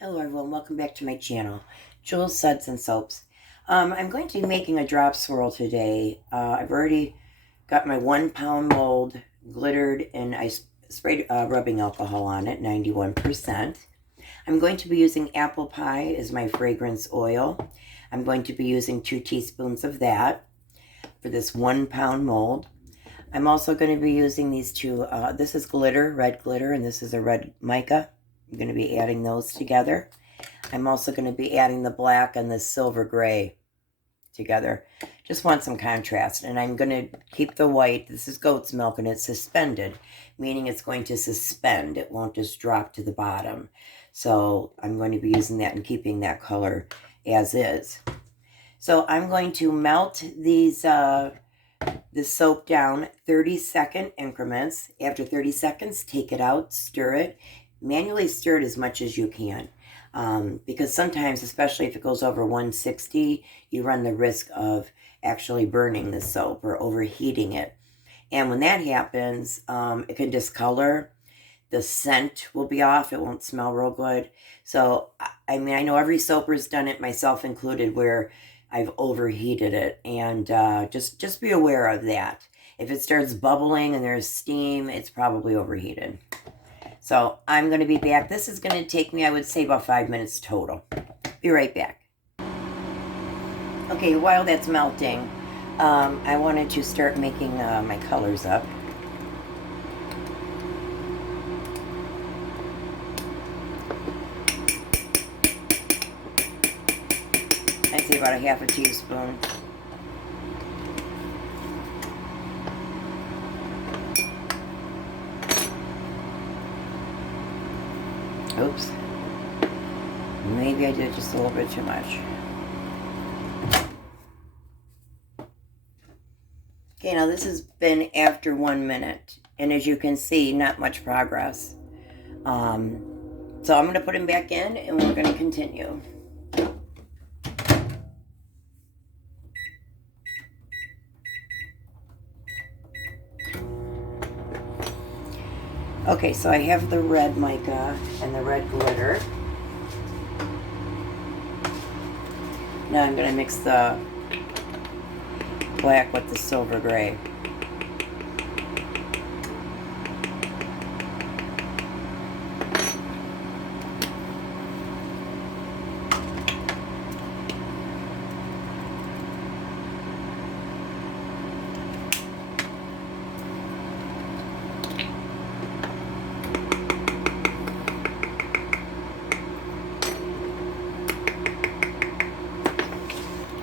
Hello everyone, welcome back to my channel, Jules Suds and Soaps. I'm going to be making a drop swirl today. I've already got my 1 pound mold glittered and I sprayed rubbing alcohol on it, 91%. I'm going to be using apple pie as my fragrance oil. I'm going to be using 2 teaspoons of that for this 1 pound mold. I'm also going to be using these two, this is glitter, red glitter, and this is a red mica. I'm going to be adding those together. I'm also going to be adding the black and the silver gray together. Just want some contrast. And I'm going to keep the white. This is goat's milk and it's suspended, meaning it's going to suspend. It won't just drop to the bottom. So I'm going to be using that and keeping that color as is. So I'm going to melt these this soap down 30-second increments. After 30 seconds, take it out, stir it. Manually stir it as much as you can. Because sometimes, especially if it goes over 160, you run the risk of actually burning the soap or overheating it. And when that happens, it can discolor. The scent will be off. It won't smell real good. So, I mean, I know every soaper's done it, myself included, where I've overheated it. And just be aware of that. If it starts bubbling and there's steam, it's probably overheated. So I'm going to be back. This is going to take me, I would say, about 5 minutes total. Be right back. Okay, while that's melting, I wanted to start making my colors up. I'd say about a half a teaspoon. Oops. Maybe I did just a little bit too much. Okay, now this has been after 1 minute. And as you can see, not much progress. So I'm going to put him back in and we're going to continue. Okay, so I have the red mica and the red glitter. Now I'm going to mix the black with the silver gray.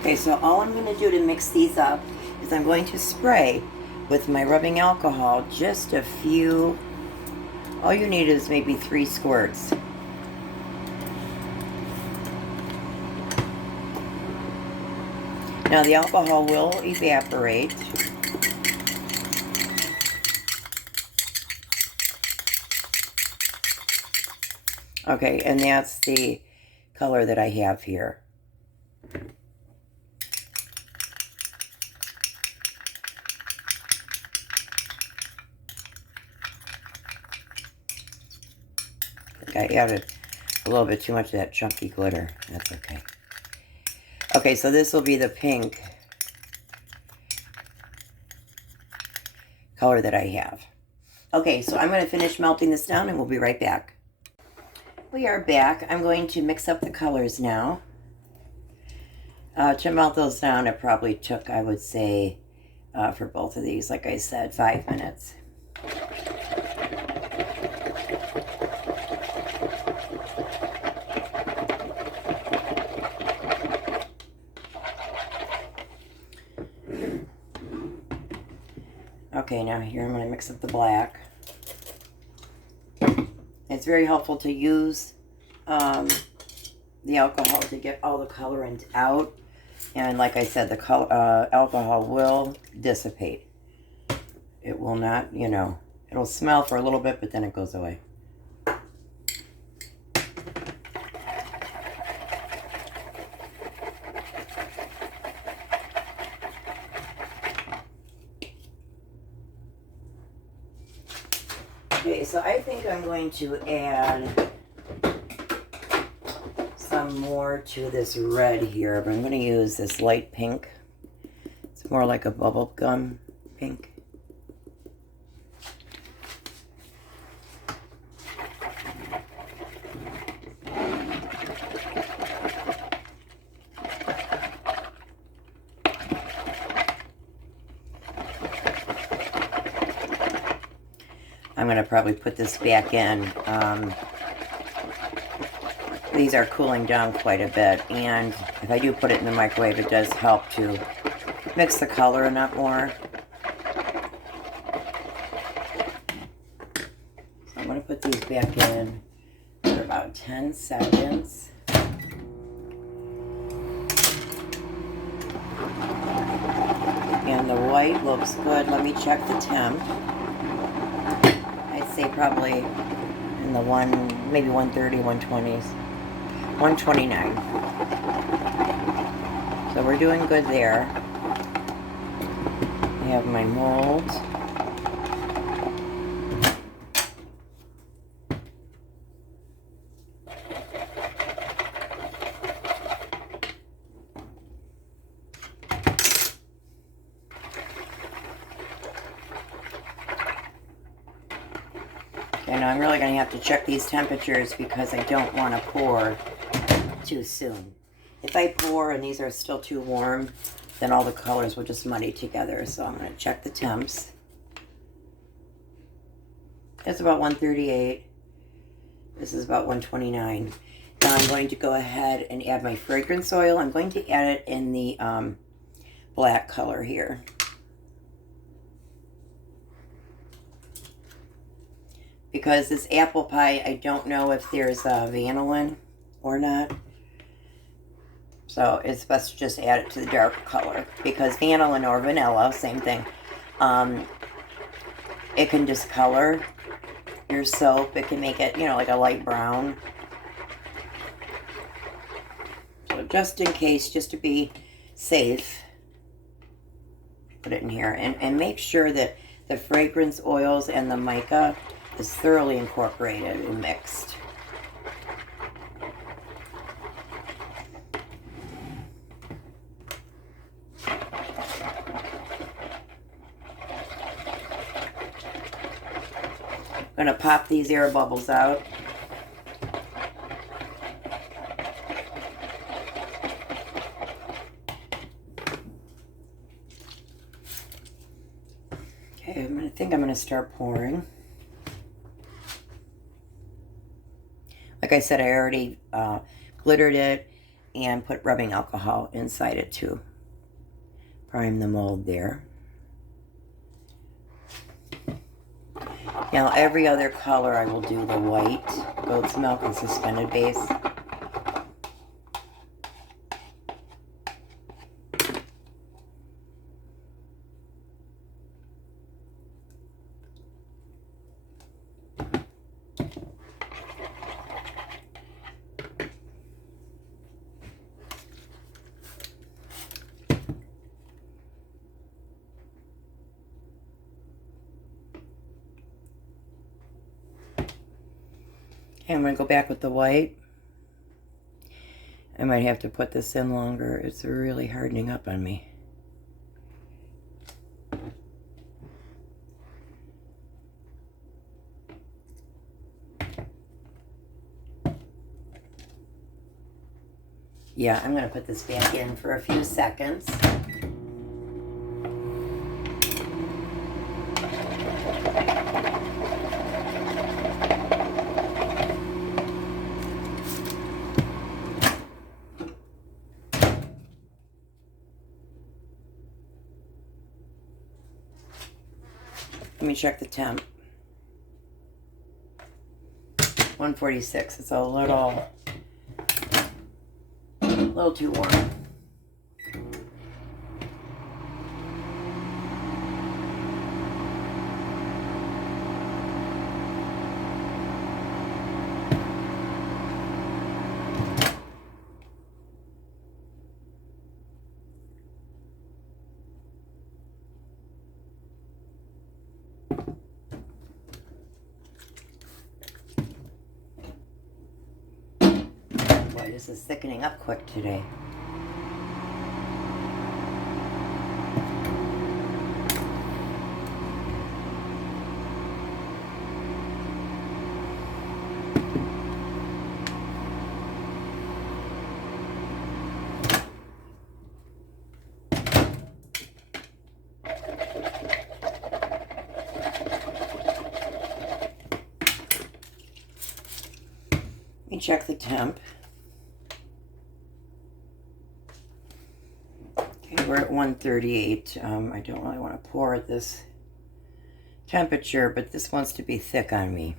Okay, so all I'm going to do to mix these up is I'm going to spray with my rubbing alcohol just a few. All you need is maybe 3 squirts. Now the alcohol will evaporate. Okay, and that's the color that I have here. I added a little bit too much of that chunky glitter. That's okay. Okay, so this will be the pink color that I have. Okay, so I'm going to finish melting this down and we'll be right back. We are back. I'm going to mix up the colors now. To melt those down, it probably took, I would say, for both of these, like I said, 5 minutes. Okay, now here I'm going to mix up the black. It's very helpful to use the alcohol to get all the colorant out. And like I said, the alcohol will dissipate. It will not, you know, it'll smell for a little bit, but then it goes away. Okay, so I think I'm going to add more to this red here, but I'm going to use this light pink. It's more like a bubble gum pink. I'm going to probably put this back in. These are cooling down quite a bit, and if I do put it in the microwave, it does help to mix the color in up more. So I'm going to put these back in for about 10 seconds. And the white looks good. Let me check the temp. I'd say probably in the maybe 130, 120s. 129. So we're doing good there. I have my mold. Okay, now I'm really going to have to check these temperatures because I don't want to pour too soon. If I pour and these are still too warm, then all the colors will just muddy together. So I'm going to check the temps. It's about 138. This is about 129. Now I'm going to go ahead and add my fragrance oil. I'm going to add it in the black color here. Because this apple pie, I don't know if there's vanillin or not. So it's best to just add it to the dark color. Because vanillin or vanilla, same thing, it can discolor your soap. It can make it, you know, like a light brown. So just in case, just to be safe, put it in here. And make sure that the fragrance oils and the mica is thoroughly incorporated and mixed. I'm going to pop these air bubbles out. Okay, I think I'm going to start pouring. Like I said, I already glittered it and put rubbing alcohol inside it to prime the mold there. Now, every other color I will do the white, goat's milk, and suspended base. Okay, I'm going to go back with the white. I might have to put this in longer. It's really hardening up on me. Yeah, I'm going to put this back in for a few seconds. Let me check the temp. 146. It's a little too warm. Boy, this is thickening up quick today. Let me check the temp. Okay, we're at 138. I don't really want to pour at this temperature, but this wants to be thick on me.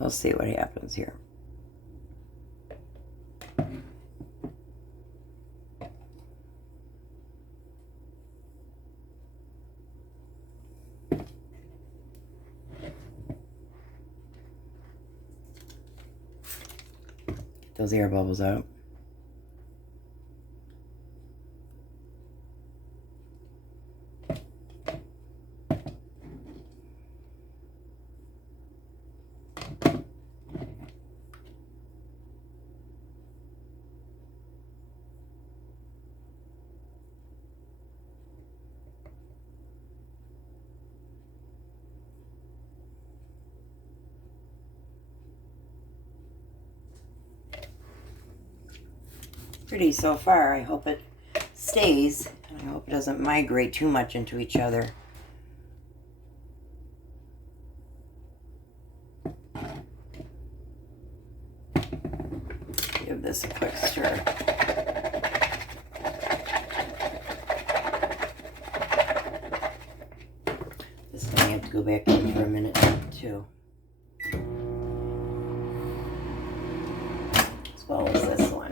We'll see what happens here. Get those air bubbles out. Pretty so far. I hope it stays. I hope it doesn't migrate too much into each other. Give this a quick stir. This one I have to go back in for a minute too. As well as this one.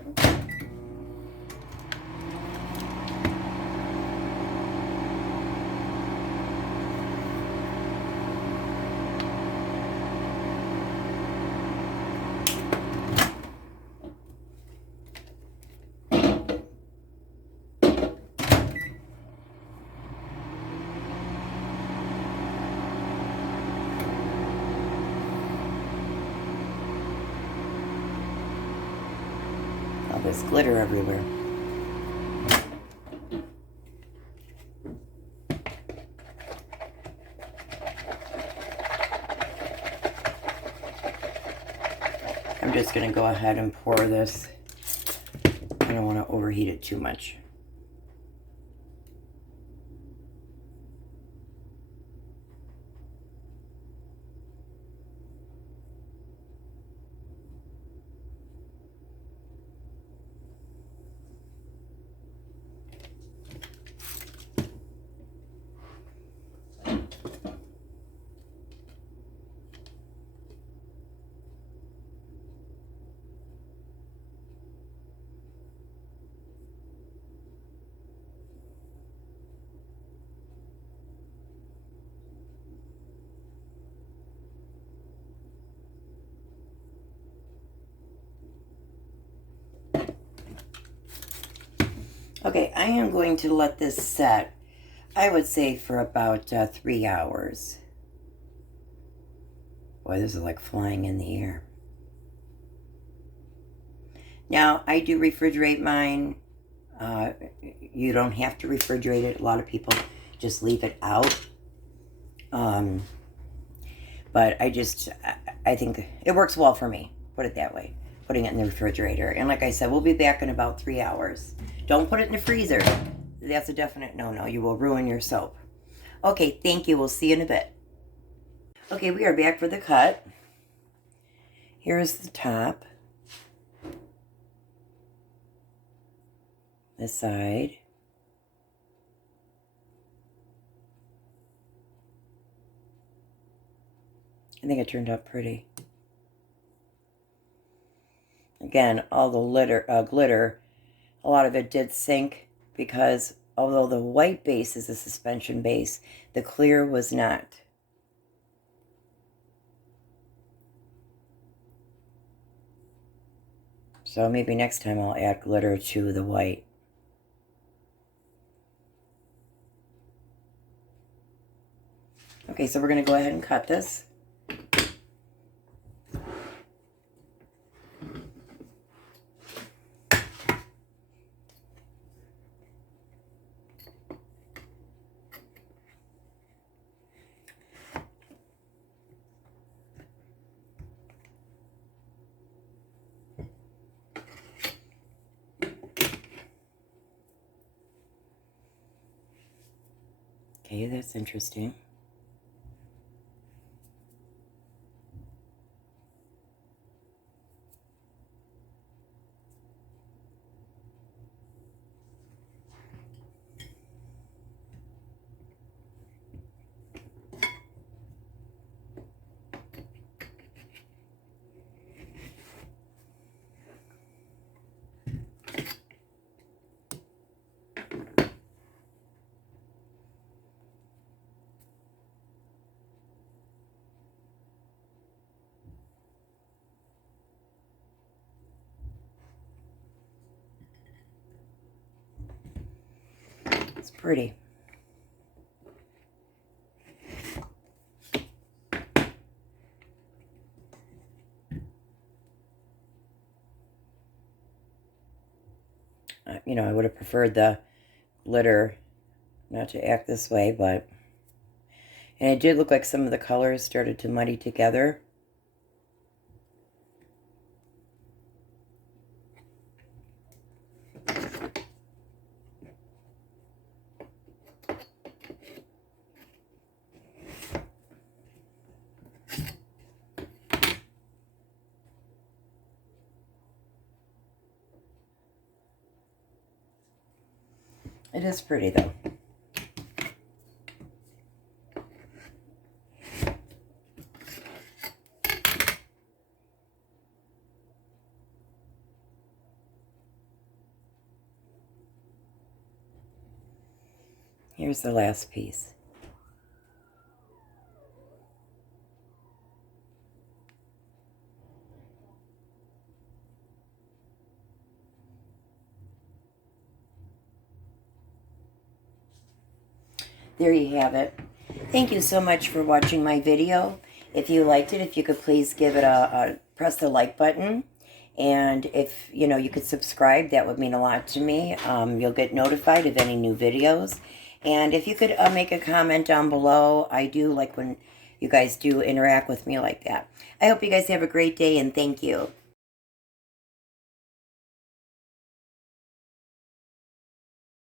All this glitter everywhere. I'm just going to go ahead and pour this. I don't want to overheat it too much. Okay, I am going to let this set, I would say, for about 3 hours. Boy, this is like flying in the air. Now, I do refrigerate mine. You don't have to refrigerate it. A lot of people just leave it out. But I think it works well for me, put it that way, putting it in the refrigerator. And like I said, we'll be back in about 3 hours. Don't put it in the freezer. That's a definite no-no. You will ruin your soap. Okay, thank you. We'll see you in a bit. Okay, we are back for the cut. Here's the top. This side. I think it turned out pretty. Again, all the glitter, a lot of it did sink because although the white base is a suspension base, the clear was not. So maybe next time I'll add glitter to the white. Okay, so we're going to go ahead and cut this. Okay, that's interesting. It's pretty. You know, I would have preferred the glitter not to act this way, but... And it did look like some of the colors started to muddy together. It is pretty, though. Here's the last piece. There you have it. Thank you so much for watching my video. If you liked it, if you could please give it press the like button. And if, you know, you could subscribe, that would mean a lot to me. You'll get notified of any new videos. And if you could make a comment down below, I do like when you guys do interact with me like that. I hope you guys have a great day, and thank you.